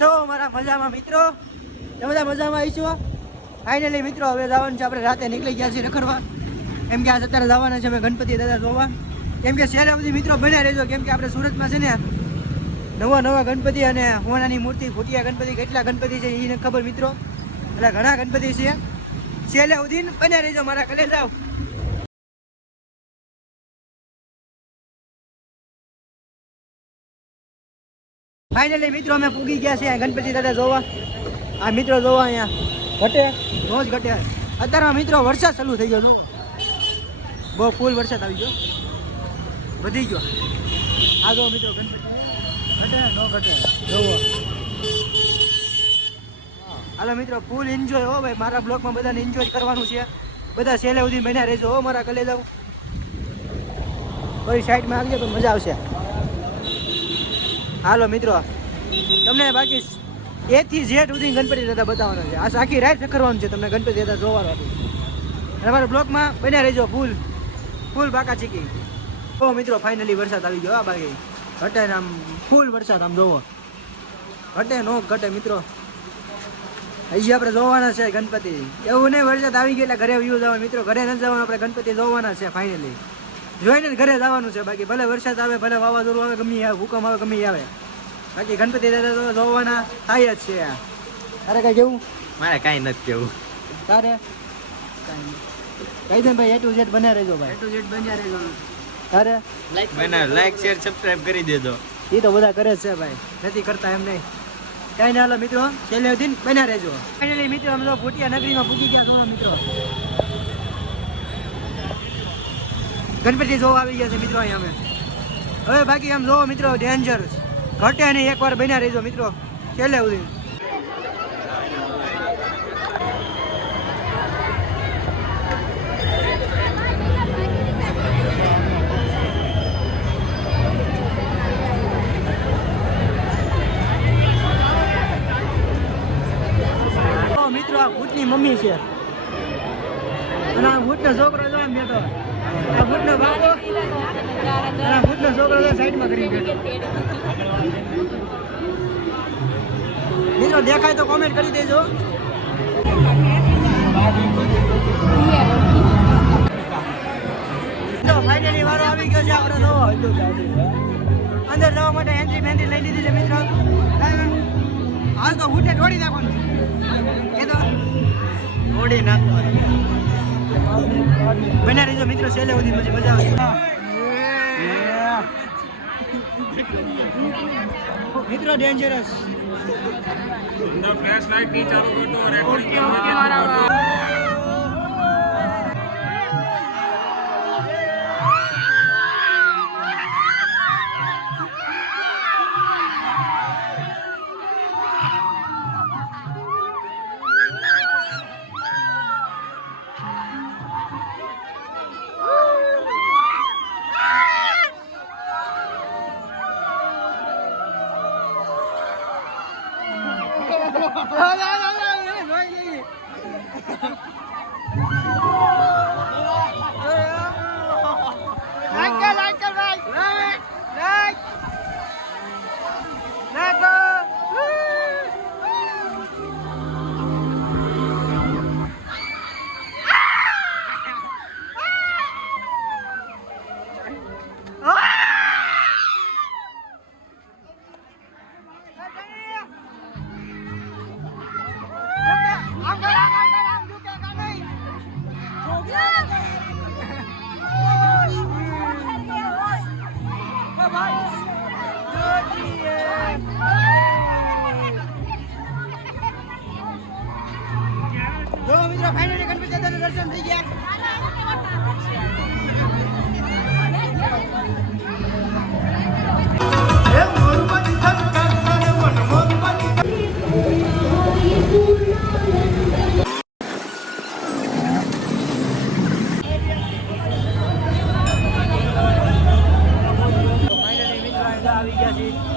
છો મારા મજામાં મિત્રો? તમે બધા મજામાં આવીશું? ફાઇનલી મિત્રો હવે જવાનું છે, આપણે રાતે નીકળી ગયા છીએ રખડવા. કેમ કે આજ અત્યારે જવાના છે અમે ગણપતિ દાદા જોવા. કેમ કે શહેર બધી મિત્રો બન્યા રહેજો. કેમ કે આપણે સુરતમાં છે ને નવા ગણપતિ અને હોનાની મૂર્તિ, ફૂટિયા ગણપતિ, કેટલા ગણપતિ છે એને ખબર મિત્રો. એટલે ઘણા ગણપતિ છે. છેલ્લે સુધી બન્યા રહેજો મારા કલે જાવ. ફાઇનલી મિત્રો અમે પૂગી ગયા છે ગણપતિ દાદા જોવા. આ મિત્રો જોવા અહીંયા ઘટે રોજ ઘટે. અત્યારમાં મિત્રો વરસાદ ચાલુ થઈ ગયો છું, બહુ ફૂલ વરસાદ આવી ગયો, વધી ગયો. આ જો મિત્રો ગણપતિ ઘટે ન ઘટે જોવો. હાલો મિત્રો ફૂલ એન્જોય હો ભાઈ. મારા બ્લોગમાં બધાને એન્જોય કરવાનું છે. બધા છેલ્લે સુધી બન્યા રહેજો હો મારા કલે જાવ. કોઈ સાઈડમાં આવજો તો મજા આવશે. હાલો મિત્રો તમને બાકી A થી Z સુધી ગણપતિ દાદા બતાવવાના છે. આ આખી રાઈડ કરવાનું છે તમને ગણપતિ દાદા જોવાનું હતું. અને અમારા બ્લોગમાં બન્યા રહેજો ફૂલ બાકા ચીકી. તો મિત્રો ફાઇનલી વરસાદ આવી ગયો. આ બાકી ઘટે ને આમ ફૂલ વરસાદ આમ જોવો, ઘટે નો ઘટે મિત્રો. હજી આપણે જોવાના છે ગણપતિ. એવું નહીં વરસાદ આવી ગયો એટલે ઘરે વ્યૂ જવાનું મિત્રો. ઘરે નથી જવાનું, આપણે ગણપતિ જોવાના છે ફાઇનલી. જોઈને ઘરે જવાનું છે. બાકી ભલે વરસાદ આવે, ભલે વાવાઝોડું આવે, ગમે આવે, ભૂકંપ આવે, ગમે આવે, બાકી ગણપતિ દાદા તો જોવાના થાય જ છે. તારે કઈ કેવું? મારે કાંઈ નથી કેવું. તારે કઈ દે ભાઈ. A to Z બન્યા રહેજો ભાઈ. A to Z બન્યા રહેજો. તારે લાઈક શેર સબસ્ક્રાઇબ કરી દેજો. એ તો બધા કરે જ છે ભાઈ, નથી કરતા એમ નહીં. કઈ ના હાલો મિત્રો છેલ્લે સુધી બન્યા રહેજો. ફાઇનલી મિત્રો અમે તો ભૂટિયા નગરીમાં પૂજી ગયા છો મિત્રો. ગણપતિ જોવા આવી ગયા છે મિત્રો અહીંયા અમે. હવે બાકી આમ જોવો મિત્રો ડેન્જર ઘટે અને એકવાર બન્યા રહેજો મિત્રો છેલ્લે સુધી. મિત્રો આ ભૂતની મમ્મી છે અને આ ભૂતનો છોકરો જો આમ બેઠો. આ ભૂતનો બાપો અને આ ભૂતનો છોકરો સાઈડમાં કરી બેઠો. મિત્રો દેખાય તો કોમેન્ટ કરી દેજો. તો ફાઇનલી વારો આવી ગયો છે આપણે જોવો. અંદર જવા માટે એન્ટ્રી લઈ લીધી છે મિત્રો. હાલ તો ભૂટે ઢોળી નાખવાનું. એ તો થોડી નાખવાની. બન્યા રહેજો મિત્રો છેલ્લે સુધી મજા આવશે મિત્રો. ડેન્જરસ ફ્લેશ લાઇટ ની ચાલુ કરતો રેકોર્ડિંગ કરવા. મિત્રો ફાઇનલી ગણપતિ દાદાના દર્શન થઈ ગયા.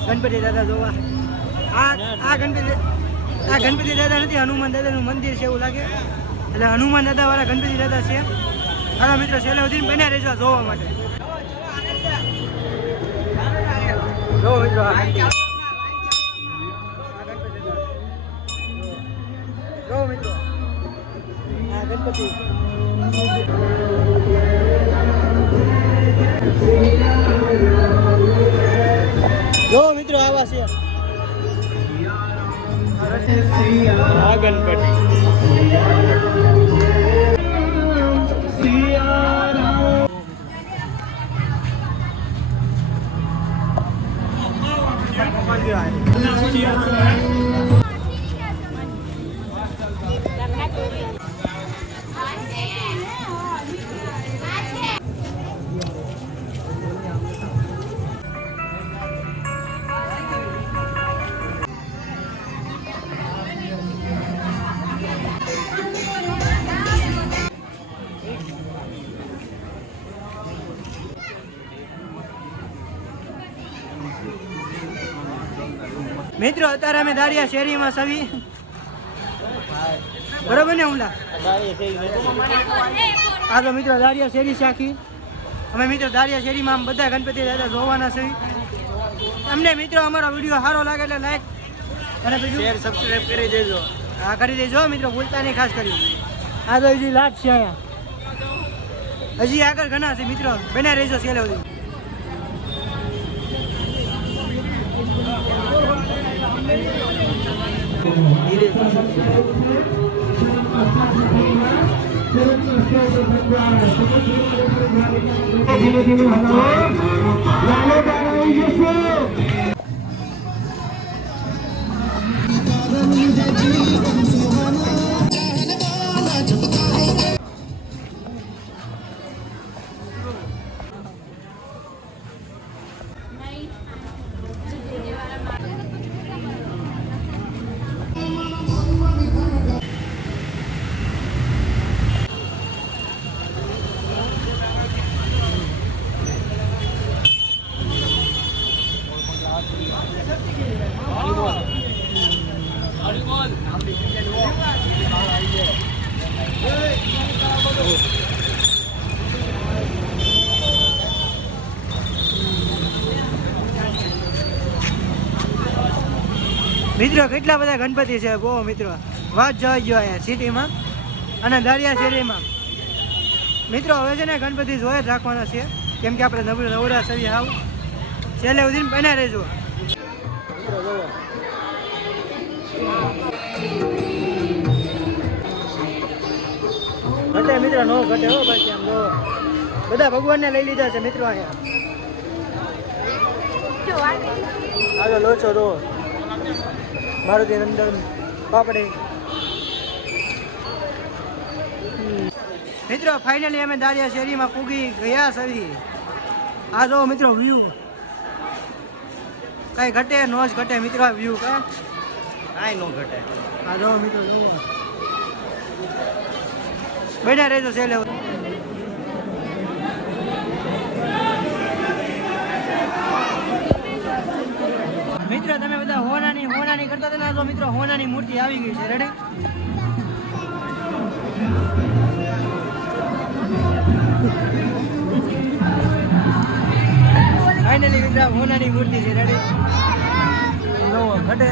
ગણપતિ દાદા જોવા. આ ગણપતિ દાદા નથી, હનુમાન દાદાનું મંદિર છે એવું લાગે. એટલે હનુમાન દાદા વાળા ગણપતિ દાદા છે. હાલો મિત્રો છેલ્લે સુધી બન્યા રહેજો જોવા માટે. જો મિત્રો જો મિત્રો આ ગણપતિ જો મિત્રો આવા છે આ ગણપતિ મિત્રો અત્યારે અમે દારિયા શેરીમાં સવી બરોબર ને હુમલા આ તો મિત્રો દારિયા શેરી છે આખી અમે મિત્રો દારિયા શેરીમાં બધા ગણપતિ દાદા જોવાના છે અમને મિત્રો અમારો વિડીયો સારો લાગે એટલે લાઈક અને બીજું શેર સબસ્ક્રાઇબ કરી દેજો. હા કરી દેજો મિત્રો ભૂલતા નહીં ખાસ કરી આ તો હજી લાટ છે અહીંયા હજી આગળ ઘણા છે મિત્રો બને રહેજો છેલ્લે સુધી મિત્રો કેટલા બધા ગણપતિ છે બહુ મિત્રો વાત જવા ગયો અહીંયા સિટીમાં અને દારિયા શેરીમાં મિત્રો હવે છે ને ગણપતિ જોઈ જ રાખવાના છે કેમ કે આપણે નવરા સવી હાવ છેલ્લે સુધી બન્યા રહેજો ઘટે મિત્રો નો ઘટે હો બાકી આમ જો બધા ભગવાનને લઈ લીધા છે મિત્રો અહીંયા હાલો લોચો દો મારુતિ નંદન પાપડી મિત્રો ફાઇનલી અમે દારિયા શેરીમાં પૂગી ગયા સવી આ જો મિત્રો વ્યૂ કઈ ઘટે નો જ ઘટે મિત્રો આ વ્યૂ કાંઈ નો ઘટે. આ જો મિત્રો જુઓ બન્યા રહેજો છેલ્લે મિત્રો તમે બધા હોનાની કરતા હતા ને તો મિત્રો હોનાની મૂર્તિ આવી ગઈ છે રેડી ફાઇનલી મિત્રો હોનાની મૂર્તિ છે રેડી ઘટે